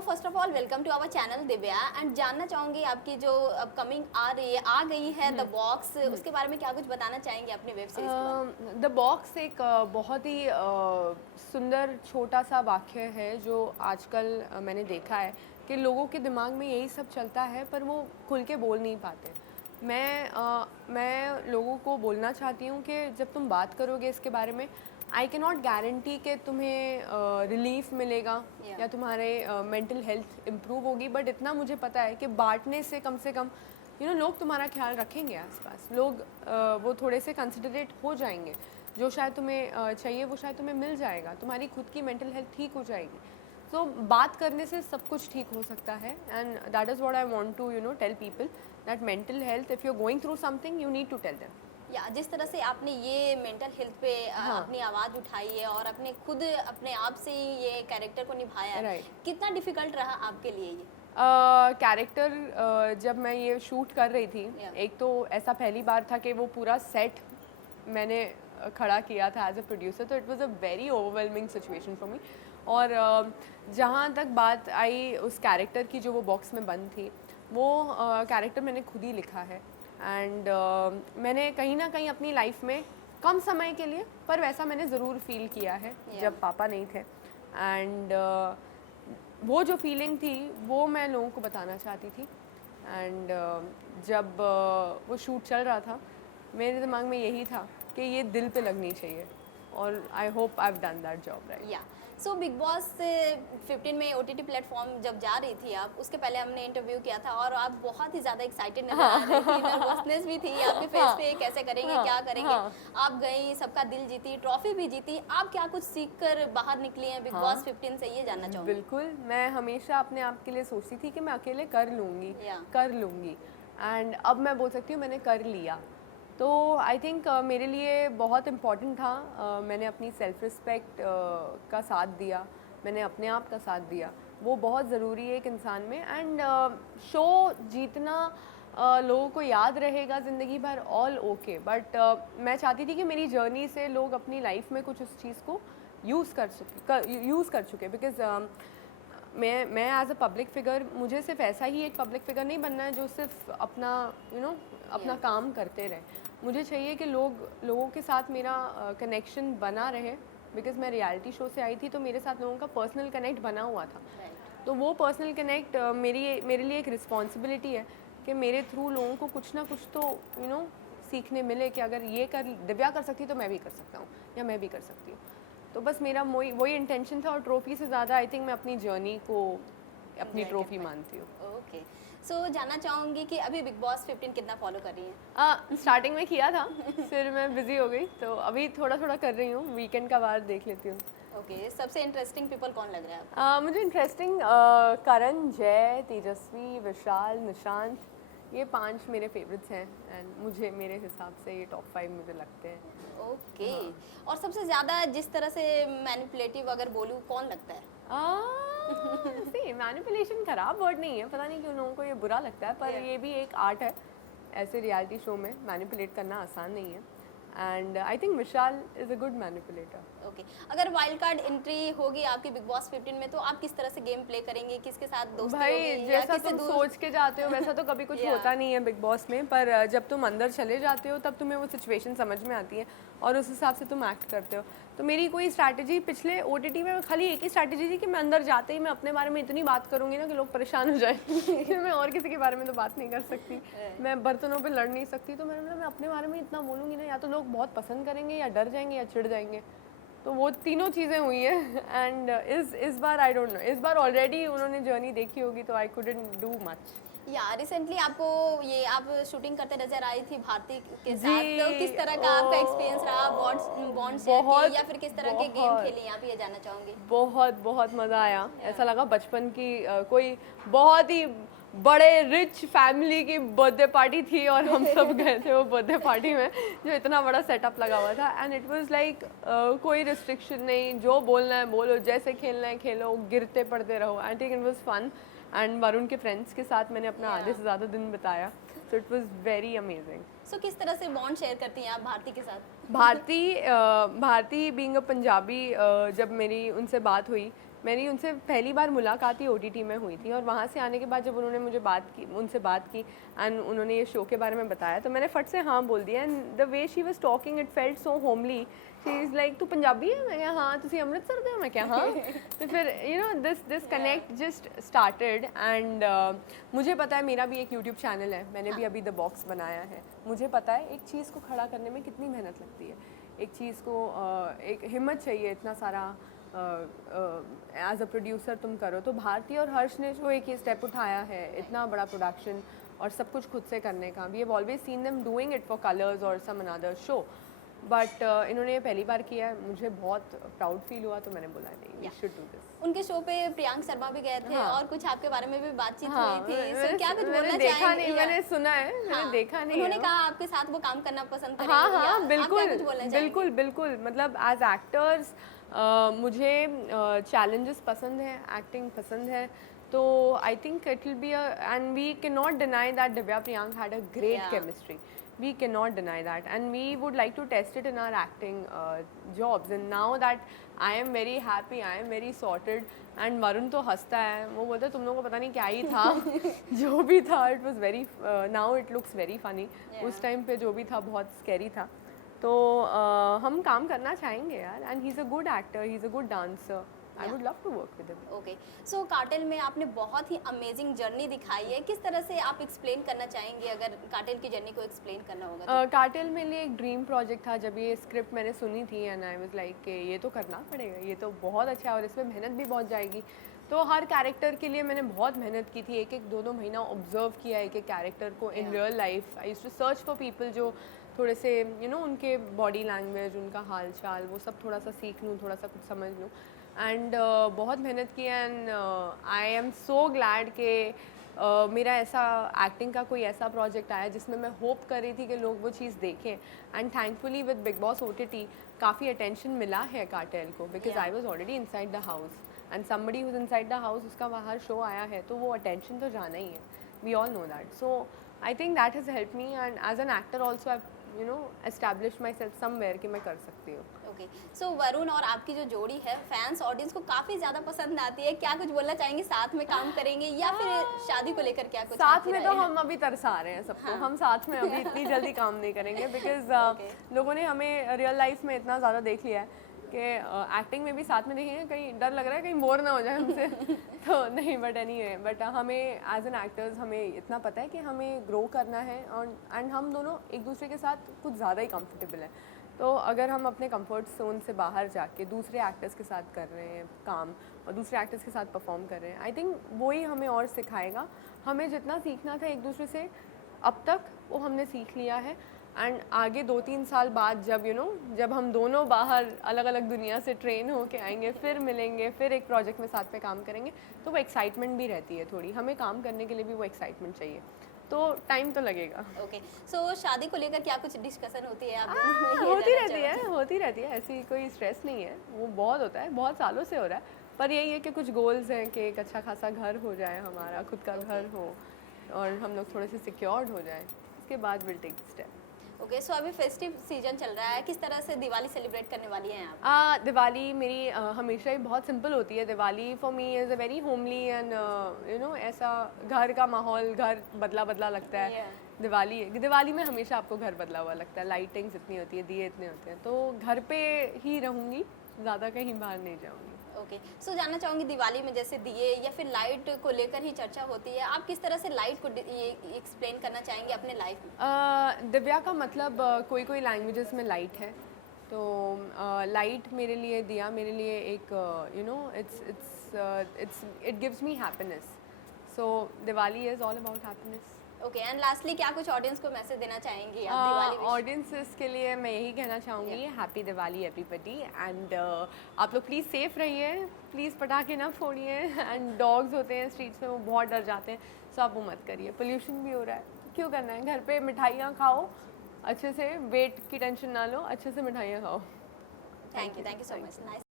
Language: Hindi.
First of all welcome to our channel Divya and जानना चाहूंगी आपकी जो अपकमिंग आ गई है द बॉक्स, उसके बारे में क्या कुछ बताना चाहेंगे अपनी वेब सीरीज के बारे में? द बॉक्स एक बहुत ही सुंदर छोटा सा वाक्य है जो आजकल मैंने देखा है कि लोगों के दिमाग में यही सब चलता है पर वो खुल के बोल नहीं पाते। मैं लोगों को बोलना चाहती हूँ कि जब तुम बात करोगे इसके बारे में, आई कैन नॉट गारंटी कि तुम्हें रिलीफ मिलेगा या तुम्हारे मेंटल हेल्थ इम्प्रूव होगी, बट इतना मुझे पता है कि बांटने से कम लोग तुम्हारा ख्याल रखेंगे आसपास। लोग वो थोड़े से कंसिडरेट हो जाएंगे। जो शायद तुम्हें चाहिए वो शायद तुम्हें मिल जाएगा। तुम्हारी खुद की मेंटल हेल्थ ठीक हो जाएगी। तो बात करने से सब कुछ ठीक हो सकता है and that is what I want to tell people that mental health, if you are going through something you need to tell them. या जिस तरह से आपने ये मेंटल हेल्थ पे अपनी आवाज़ उठाई है और अपने खुद अपने आप से ही ये कैरेक्टर को निभाया है, कितना डिफिकल्ट रहा आपके लिए ये कैरेक्टर? जब मैं ये शूट कर रही थी, एक तो ऐसा पहली बार था कि वो पूरा सेट मैंने खड़ा किया था एज अ प्रोड्यूसर, तो it was a very overwhelming situation for me. और जहाँ तक बात आई उस कैरेक्टर की जो वो बॉक्स में बंद थी, वो कैरेक्टर मैंने खुद ही लिखा है एंड मैंने कहीं ना कहीं अपनी लाइफ में कम समय के लिए पर वैसा मैंने ज़रूर फील किया है जब पापा नहीं थे। एंड वो जो फीलिंग थी वो मैं लोगों को बताना चाहती थी। एंड जब वो शूट चल रहा था, मेरे दिमाग में यही था कि ये दिल पे लगनी चाहिए और I hope I have done that job right. या सो बिग बॉस 15 में OTT प्लेटफॉर्म जब जा रही थी आप, उसके पहले हमने इंटरव्यू किया था और आप बहुत ही ज़्यादा एक्साइटेड नजर आ रही थी, नर्वसनेस भी थी आपके फेस पे, कैसे करेंगे क्या करेंगे। आप गई, सबका दिल जीती, ट्रॉफी भी जीती। आप क्या कुछ सीख कर बाहर निकली हैं बिग बॉस 15 से, ये जानना चाहूँगी। बिल्कुल, मैं हमेशा अपने आप के लिए सोचती थी कि मैं अकेले कर लूँगी एंड अब मैं बोल सकती हूँ मैंने कर लिया। तो आई थिंक मेरे लिए बहुत इम्पॉर्टेंट था। मैंने अपनी सेल्फ रिस्पेक्ट का साथ दिया, मैंने अपने आप का साथ दिया, वो बहुत ज़रूरी है एक इंसान में। एंड शो जीतना लोगों को याद रहेगा ज़िंदगी भर, ऑल ओके, बट मैं चाहती थी कि मेरी जर्नी से लोग अपनी लाइफ में कुछ उस चीज़ को यूज़ कर चुके बिकॉज़ मैं एज अ पब्लिक फिगर, मुझे सिर्फ ऐसा ही एक पब्लिक फिगर नहीं बनना है जो सिर्फ अपना अपना काम करते रहे। मुझे चाहिए कि लोगों के साथ मेरा कनेक्शन बना रहे बिकॉज़ मैं रियलिटी शो से आई थी, तो मेरे साथ लोगों का पर्सनल कनेक्ट बना हुआ था। तो वो पर्सनल कनेक्ट मेरे लिए एक रिस्पॉन्सिबिलिटी है कि मेरे थ्रू लोगों को कुछ ना कुछ तो सीखने मिले कि अगर ये दिव्या कर सकती तो मैं भी कर सकता हूँ या मैं भी कर सकती हूँ। तो बस मेरा वही इंटेंशन था और ट्रॉफी से ज़्यादा आई थिंक मैं अपनी जर्नी को अपनी ट्रॉफी मानती हूँ। ओके, सो जानना चाहूँगी कि अभी बिग बॉस 15 कितना फॉलो कर रही हैं? स्टार्टिंग में किया था, फिर मैं बिजी हो गई, तो अभी थोड़ा कर रही हूँ। वीकेंड का बार देख लेती हूँ। ओके, सबसे इंटरेस्टिंग पीपल कौन लग रहा है आपको? मुझे इंटरेस्टिंग करण, जय, तेजस्वी, विशाल, निशांत, ये 5 मेरे फेवरेट्स हैं एंड मुझे मेरे हिसाब से ये टॉप 5 मुझे लगते हैं। ओके, और सबसे ज़्यादा जिस तरह से मैनिपुलेटिव अगर बोलूँ, कौन लगता है? मैनिपुलेशन खराब वर्ड नहीं है, पता नहीं क्यों लोगों को ये बुरा लगता है, पर ये भी एक आर्ट है। ऐसे रियलिटी शो में मैनिपुलेट करना आसान नहीं है and I think Vishal is a good manipulator. Okay, अगर वाइल्ड कार्ड एंट्री होगी आपकी बिग बॉस 15 में, तो आप किस तरह से गेम प्ले करेंगे? किसके साथ दोस्ती भाई होगी, जैसा तुम सोच के जाते हो वैसा तो कभी कुछ होता नहीं है बिग बॉस में, पर जब तुम अंदर चले जाते हो तब तुम्हें वो सिचुएशन समझ में आती है और उस हिसाब से तुम एक्ट करते हो। तो मेरी कोई स्ट्रैटेजी पिछले OTT में खाली एक ही स्ट्रैटेजी थी कि मैं अंदर जाते ही मैं अपने बारे में इतनी बात करूँगी ना कि लोग परेशान हो जाए कि मैं और किसी के बारे में तो बात नहीं कर सकती, मैं बर्तनों पे लड़ नहीं सकती। तो मैंने बोला मैं अपने बारे में इतना बोलूँगी ना, या तो लोग बहुत पसंद करेंगे या डर जाएंगे या चिढ़ जाएंगे। तो वो तीनों चीज़ें हुई हैं एंड इस बार आई डोंट नो, इस बार ऑलरेडी उन्होंने जर्नी देखी होगी तो आई कुडंट डू मच। या रिसेंटली आपको ये आप शूटिंग करते नजर आई थी भारती के साथ, तो किस तरह का आपका एक्सपीरियंस रहा? बॉन्ड शेयर या फिर किस तरह के गेम खेले आप, ये जानना चाहूँगी। बहुत मज़ा आया। ऐसा लगा बचपन की कोई बहुत ही बड़े रिच फैमिली की बर्थडे पार्टी थी और हम सब गए थे वो बर्थडे पार्टी में, जो इतना बड़ा सेटअप लगा हुआ था एंड इट वाज लाइक कोई रिस्ट्रिक्शन नहीं, जो बोलना है बोलो, जैसे खेलना है खेलो, गिरते पड़ते रहो। I think it was fun and Varun के फ्रेंड्स के साथ मैंने अपना आधे से ज़्यादा दिन बिताया, so it was very amazing. So किस तरह से बॉन्ड शेयर करती हैं आप भारती के साथ? भारती बीइंग अ पंजाबी, जब मेरी उनसे बात हुई, मेरी उनसे पहली बार मुलाकात ही OTT में हुई थी, और वहाँ से आने के बाद जब उन्होंने मुझे उनसे बात की एंड उन्होंने ये शो के बारे में बताया, तो मैंने फट से हाँ बोल दिया। And the way she was talking it felt so homely. She is like, तू पंजाबी है? मैं क्या हाँ। तुसी अमृतसर दे? मैं क्या हाँ। तो फिर this connect just started. And मुझे पता है मेरा भी एक यूट्यूब चैनल है, मैंने भी अभी द बॉक्स बनाया है। मुझे पता है एक चीज़ को खड़ा करने में कितनी मेहनत लगती है, एक चीज़ को एक हिम्मत चाहिए, इतना सारा एज अ प्रोड्यूसर तुम करो। तो भारती और हर्ष ने जो एक ये स्टेप उठाया है, इतना बड़ा प्रोडक्शन और सब कुछ खुद से करने का, we have always seen them doing it for Colors और सम अनदर शो, बट इन्होंने ये पहली बार किया है। मुझे बहुत प्राउड फील हुआ, तो मैंने बोला नहीं, वी शुड डू दिस। उनके शो पे प्रियांक शर्मा भी गए थे। हाँ। और कुछ आपके बारे में भी बातचीत हाँ, हुई थी। सो क्या कुछ बोलना मैंने देखा नहीं, चाहेंगे? मैंने सुना है, मैंने देखा नहीं। उन्होंने कहा आपके साथ वो काम करना पसंद करेंगे। हाँ या हाँ, आप क्या बिल्कुल कुछ बोलना चाहेंगे? बिल्कुल बिल्कुल। मतलब एज एक्टर्स मुझे चैलेंजेस पसंद है, एक्टिंग पसंद है, तो I think it will be and we can not deny that Divya Priyank had a great chemistry. We cannot deny that, and we would like to test it in our acting jobs. And now that I am very happy, I am very sorted, and Varun तो हंसता है, वो बोलता है तुम लोगों को पता नहीं क्या ही था जो भी था, it was very now it looks very funny. उस टाइम पे जो भी था बहुत स्कैरी था. तो हम काम करना चाहेंगे यार, and he's a good actor, he's a good dancer. I would love to work with him. Okay. So cartel में आपने बहुत ही अमेजिंग जर्नी दिखाई है, किस तरह से आप एक्सप्लेन करना चाहेंगे अगर कार्टेल की जर्नी को एक्सप्लेन करना होगा तो? कार्टेल मेरे लिए एक ड्रीम प्रोजेक्ट था जब ये स्क्रिप्ट मैंने सुनी थी, एंड आई वाज लाइक कि ये तो करना पड़ेगा, ये तो बहुत अच्छा है और इसमें मेहनत भी बहुत जाएगी. तो हर कैरेक्टर के लिए मैंने बहुत मेहनत की थी, एक एक दो महीना ऑब्जर्व किया एक एक कैरेक्टर को in real life. I used to search for people जो थोड़े से उनके बॉडी लैंग्वेज, उनका हाल चाल, वो सब थोड़ा सा सीख लूँ, थोड़ा सा कुछ समझ लूँ. एंड बहुत मेहनत की, and I am so glad कि मेरा ऐसा एक्टिंग का कोई ऐसा प्रोजेक्ट आया जिसमें मैं होप कर रही थी कि लोग वो चीज़ देखें. And thankfully with Bigg Boss OTT काफ़ी अटेंशन मिला है कार्टेल को, because I was already inside the house, and somebody who's inside the house, उसका बाहर शो आया है तो वो अटेंशन तो जाना ही है. We all know that. So I think that has help me, and as an actor also I establish myself somewhere कि मैं कर सकती हूँ. ओके. सो वरुण और आपकी जो जोड़ी है फैंस ऑडियंस को काफी ज्यादा पसंद आती है, क्या कुछ बोलना चाहेंगे? साथ में काम करेंगे या फिर शादी को लेकर क्या कुछ? साथ में तो हम अभी तरसा रहे हैं सबको. हाँ. हम साथ में अभी इतनी जल्दी काम नहीं करेंगे, बिकॉज लोगों ने हमें रियल लाइफ में इतना ज़्यादा देख लिया है कि एक्टिंग में भी साथ में देखेंगे, कहीं डर लग रहा है कहीं बोर ना हो जाए हमसे. तो नहीं, बट एनीवे, बट हमें एज एन एक्टर्स हमें इतना पता है कि हमें ग्रो करना है, और एंड हम दोनों एक दूसरे के साथ कुछ ज़्यादा ही कंफर्टेबल हैं. तो अगर हम अपने कंफर्ट जोन से बाहर जाके दूसरे एक्टर्स के साथ कर रहे हैं काम और दूसरे एक्टर्स के साथ परफॉर्म कर रहे हैं, आई थिंक वही हमें और सिखाएगा. हमें जितना सीखना था एक दूसरे से अब तक वो हमने सीख लिया है, एंड आगे 2-3 साल बाद जब जब हम दोनों बाहर अलग अलग दुनिया से ट्रेन होके आएंगे, फिर मिलेंगे, फिर एक प्रोजेक्ट में साथ में काम करेंगे, तो वो एक्साइटमेंट भी रहती है थोड़ी. हमें काम करने के लिए भी वो एक्साइटमेंट चाहिए, तो टाइम तो लगेगा. ओके. सो शादी को लेकर क्या कुछ डिस्कशन होती है आप? होती रहती है, ऐसी कोई स्ट्रेस नहीं है. वो बहुत होता है, बहुत सालों से हो रहा है, पर यही है कि कुछ गोल्स हैं कि एक अच्छा खासा घर हो जाए, हमारा खुद का घर हो, और हम लोग थोड़े से सिक्योर्ड हो जाए, उसके बाद विल टेक स्टेप. ओके. सो अभी फेस्टिव सीजन चल रहा है, किस तरह से दिवाली सेलिब्रेट करने वाली हैं आप? दिवाली मेरी हमेशा ही बहुत सिंपल होती है. Diwali for me is a very homely and ऐसा घर का माहौल, घर बदला लगता है. दिवाली में हमेशा आपको घर बदला हुआ लगता है, लाइटिंग्स इतनी होती है, दिए इतने होते हैं, तो घर पे ही रहूँगी, ज़्यादा कहीं बाहर नहीं जाऊँगी. ओके. सो जानना चाहूँगी दिवाली में जैसे दिए या फिर लाइट को लेकर ही चर्चा होती है, आप किस तरह से लाइट को ये एक्सप्लेन करना चाहेंगे अपने लाइफ में? दिव्या का मतलब कोई लैंग्वेजेस में लाइट है, तो लाइट मेरे लिए, दिया मेरे लिए एक it gives me happiness. So Diwali is all about happiness. Okay. And lastly क्या कुछ ऑडियंस को मैसेज देना चाहेंगी आप दिवाली में? ऑडियंसेस के लिए मैं यही कहना चाहूँगी, हैप्पी दिवाली एवरीबडी, एंड आप लोग प्लीज़ सेफ रहिए, प्लीज़ पटाखे ना फोड़िए, एंड डॉग्स होते हैं स्ट्रीट्स में, वो बहुत डर जाते हैं, सो आप वो मत करिए. पोल्यूशन भी हो रहा है, क्यों करना है? घर पे मिठाइयाँ खाओ अच्छे से, वेट की टेंशन ना लो, अच्छे से मिठाइयाँ खाओ. Thank you so much. Nice.